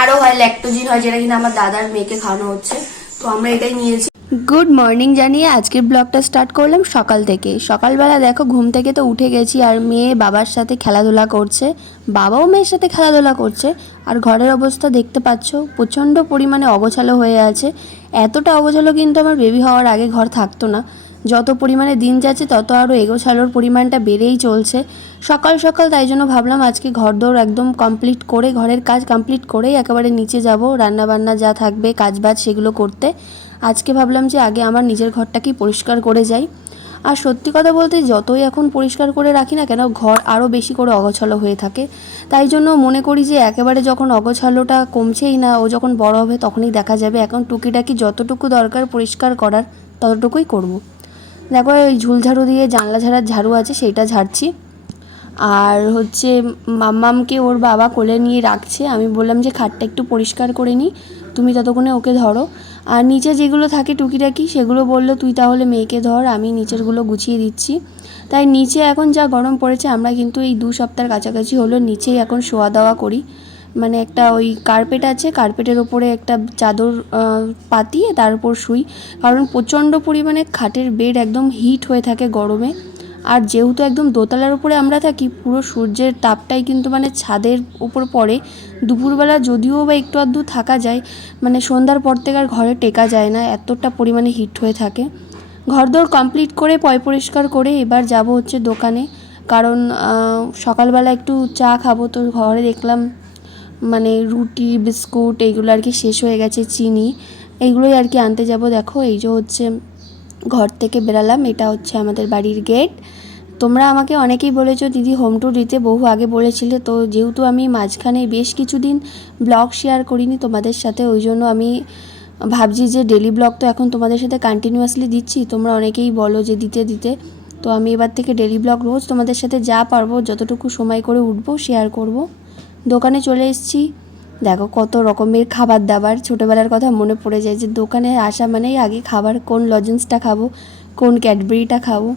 আরও হয়, ল্যাক্টোজিন হয়, যেটা কিনা আমার দাদার মেয়েকে খাওয়ানো হচ্ছে। তো আমরা এটাই নিয়েছি। গুড মর্নিং জানিয়ে আজকের ব্লগটা স্টার্ট করলাম সকাল থেকে। সকালবেলা দেখো, ঘুম থেকে তো উঠে গেছি আর মেয়ে বাবার সাথে খেলাধুলা করছে, বাবাও মেয়ের সাথে খেলাধুলা করছে। আর ঘরের অবস্থা দেখতে পাচ্ছ, প্রচণ্ড পরিমাণে অগোছালো হয়ে আছে। এতটা অগোছালো কিন্তু আমার বেবি হওয়ার আগে ঘর থাকতো না। যত পরিমাণে দিন যাচ্ছে, তত আরও এগোছালোর পরিমাণটা বেড়েই চলছে। সকাল সকাল তাই জন্য ভাবলাম আজকে ঘর দৌড় একদম কমপ্লিট করে, ঘরের কাজ কমপ্লিট করেই একেবারে নিচে যাব, রান্নাবান্না যা থাকবে, কাজবাজ সেগুলো করতে। আজকে ভাবলাম যে আগে আমার নিজের ঘরটাকেই পরিষ্কার করে যাই। আর সত্যি কথা বলতে যতই এখন পরিষ্কার করে রাখি না কেন, ঘর আরও বেশি করে অগোছালো হয়ে থাকে। তাই জন্য মনে করি যে একেবারে যখন অগোছালোটা কমছেই না, ও যখন বড় হবে তখনই দেখা যাবে। এখন টুকিটাকি যতটুকু দরকার পরিষ্কার করার, ততটুকুই করব। দেখো ওই ঝুলঝাড়ু দিয়ে জানলা ঝাড়ার ঝাড়ু আছে সেটা ঝাড়ছি। আর হচ্ছে মাম্মামকে ওর বাবা কোলে নিয়ে রাখছে। আমি বললাম যে, খাটটা একটু পরিষ্কার করে নিই তুমি ততক্ষণে ওকে ধরো। আর নিচে যেগুলো থাকে টুকিটাকি, সেগুলো বলল, তুই তাহলে মেয়েকে ধর, আমি নিচেরগুলো গুছিয়ে দিচ্ছি। তাই নিচে এখন যা গরম পড়েছে, আমরা কিন্তু এই দু সপ্তাহের কাছাকাছি হলো, নিচেই এখন শোয়া দাওয়া করি। মানে একটা ওই কার্পেট আছে কার্পেটের ওপরে একটা চাদর পাতিয়ে তার উপর শুই কারণ প্রচণ্ড পরিমাণে খাটের বেড একদম হিট হয়ে থাকে গরমে। আর যেহেতু একদম দোতলার উপরে আমরা থাকি, পুরো সূর্যের তাপটাই কিন্তু মানে ছাদের উপর পড়ে। দুপুরবেলা যদিও বা একটু আধটু থাকা যায় মানে সন্ধ্যার পর থেকে আর ঘরে টেকা যায় না, এতটা পরিমাণে হিট হয়ে থাকে। ঘরদোর কমপ্লিট করে পয় পরিষ্কার করে এবার যাব হচ্ছে দোকানে। কারণ সকালবেলা একটু চা খাব, তো ঘরে দেখলাম মানে রুটি, বিস্কুট এইগুলো আর কি শেষ হয়ে গেছে, চিনি এইগুলোই আর কি আনতে যাব। দেখো এই যে হচ্ছে ঘর থেকে বেরালাম, এটা হচ্ছে আমাদের বাড়ির গেট। তোমরা আমাকে অনেকেই বলেছ, দিদি হোম ট্যুর দিতে বহু আগে বলেছিলে। তো যেহেতু আমি মাঝখানে বেশ কিছুদিন ব্লগ শেয়ার করিনি তোমাদের সাথে, ওই জন্য আমি ভাবছি যে ডেলি ব্লগ তো এখন তোমাদের সাথে কন্টিনিউয়াসলি দিচ্ছি। তোমরা অনেকেই বলো যে দিতে দিতে। তো আমি এবার থেকে ডেলি ব্লগ রোজ তোমাদের সাথে যা পারব, যতটুকু সময় করে উঠবো শেয়ার করব। দোকানে চলে এসেছি। দেখো কত রকমের খাবার দাবার ছোটোবেলার কথা মনে পড়ে যায় যে দোকানে আসা মানেই আগে খাবার, কোন লজেন্সটা খাব, কোন ক্যাডবেরিটা খাব।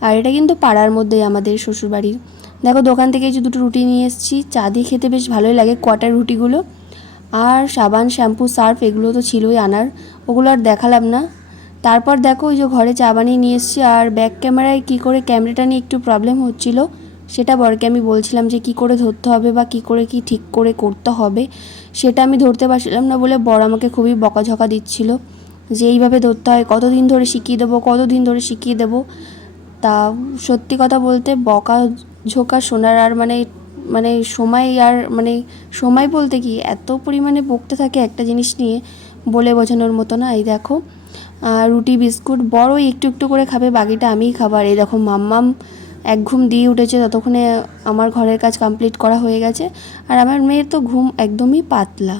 আর এটা কিন্তু পাড়ার মধ্যেই আমাদের শ্বশুরবাড়ির। দেখো দোকান থেকে যে দুটো রুটি নিয়ে এসেছি, চা দিয়ে খেতে বেশ ভালোই লাগে কোয়াটার রুটিগুলো। আর সাবান, শ্যাম্পু, সার্ফ এগুলো তো ছিলই আনার, ওগুলো আর দেখালাম না। তারপর দেখো ওই যে ঘরে চা বানিয়ে নিয়ে এসেছি, আর ব্যাক ক্যামেরায় কী করে ক্যামেরাটা নিয়ে একটু প্রবলেম হচ্ছিল। সেটা বরকে আমি বলছিলাম যে কি করে ধরতে হবে বা কি করে কি ঠিক করে করতে হবে, সেটা আমি ধরতে পারছিলাম না বলে বর আমাকে খুবই বকাঝকা দিচ্ছিল যে এইভাবে ধরতে হয়, কতদিন ধরে শিখিয়ে দেবো, কতদিন ধরে শিখিয়ে দেবো। তা সত্যি কথা বলতে বকা ঝোকা শোনার আর মানে মানে সময় আর মানে সময় বলতে কি এত পরিমাণে বকতে থাকে একটা জিনিস নিয়ে বলে বোঝানোর মতো না, এই দেখো। রুটি, বিস্কুট বড়ই একটু একটু করে খাবে, বাকিটা আমিই খাবার এই দেখো মাম্মাম এক ঘুম দিয়ে উঠেছে ততক্ষণে আমার ঘরের কাজ কমপ্লিট করা হয়ে গেছে আর আমার মেয়ের তো ঘুম একদমই পাতলা।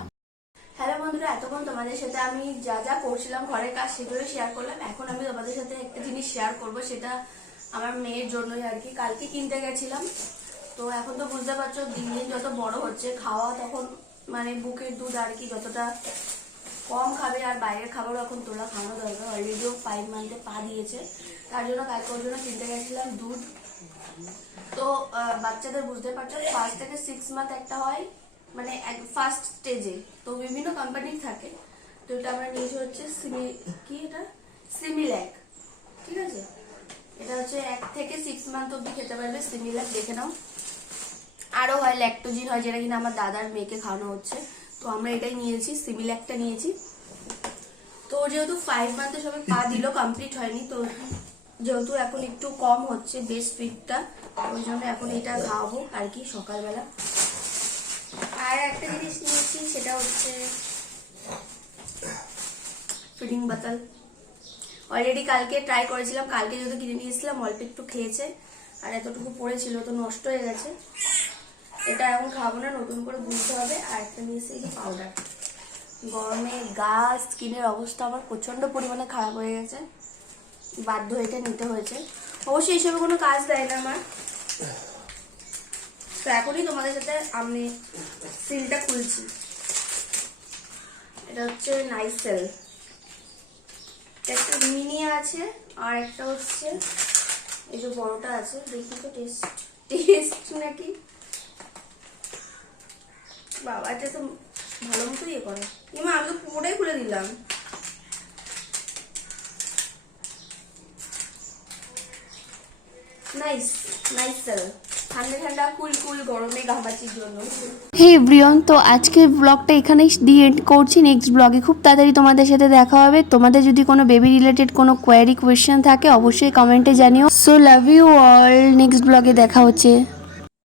হ্যালো বন্ধুরা, এতক্ষণ তোমাদের সাথে আমি যা যা করছিলাম ঘরের কাজ সেগুলো শেয়ার করলাম। এখন আমি তোমাদের সাথে একটা জিনিস শেয়ার করব, সেটা আমার মেয়ের জন্যই আর কি। কালকে কিনতে গেছিলাম, তো এখন তো বুঝতে পারছ দিন দিন যত বড় হচ্ছে, খাওয়া তখন মানে বুকের দুধ আর কি যতটা কম খাবে আর বাইরের খাবারও এখন তোলা খাওয়ানো দরকার। অলরেডিও ফাইভ মান্থে পা দিয়েছে, তার জন্য কালকে ওর জন্য কিনতে গেছিলাম দুধ। তো বাচ্চাদের বুঝতে পারছ ফার্স্ট থেকে সিক্স মান্থ একটা হয় মানে ফার্স্ট স্টেজে তো বিভিন্ন কোম্পানির থাকে। তো এটা আমরা নিয়েছি হচ্ছে সিমি কি এটা? সিমিল্যাক ঠিক আছে? এটা হচ্ছে এক থেকে সিক্স মান্থ অব্দি খেতে পারবে সিমিল্যাক দেখে নাও। আরও হয় ল্যাক্টোজিন হয়, যেটা কিনা আমার দাদার মেয়েকে খাওয়ানো হচ্ছে। তো আমরা এটাই নিয়েছি সিমিল্যাকটা নিয়েছি। তো যেহেতু ফাইভ মান্থে সবাই পা দিল কমপ্লিট হয়নি, তো যেহেতু এখন একটু কম হচ্ছে বেশ স্পিডটা ওই জন্য এখন এটা খাওয়াবো আর কি সকালবেলা। আর একটা জিনিস নিয়েছি, সেটা হচ্ছে ফিডিং বাতাল। অলরেডি কালকে ট্রাই করেছিলাম, কালকে যেহেতু কিনে নিয়েছিলাম অল্প একটু খেয়েছে, আর এতটুকু পড়েছিল, তো নষ্ট হয়ে গেছে। এটা এখন খাব না, নতুন করে বুঝতে হবে। আর একটা নিয়েছি এই পাউডার গরমে গা স্কিনের অবস্থা আমার প্রচণ্ড পরিমাণে খারাপ হয়ে গেছে। বাধ্য এটা নিতে হয়েছে। অবশ্যই এইসবে কোনো কাজ দেয় না আমার তো এখনই তোমাদের সাথে আমি সিলটা খুলছি। এটা হচ্ছে নাইসেল। একটা মিনি আছে, আর একটা হচ্ছে এই যে বড়টা আছে। দেখি তো টেস্ট টেস্ট নাকি? বাবা, এটা তো ভালো মতো ইয়ে করে। ইমা, আমি তো পুরোটাই খুলে দিলাম। হে ব্রিয়ন, তো আজকের ব্লগটা এখানেই দিয়ে এন্ড করছি। নেক্সট ব্লগে খুব তাড়াতাড়ি তোমাদের সাথে দেখা হবে। তোমাদের যদি কোনো বেবি রিলেটেড কোনো কোয়ারি কোয়েশ্চেন থাকে, অবশ্যই কমেন্টে জানিও। So love you all next ব্লগে দেখা হচ্ছে।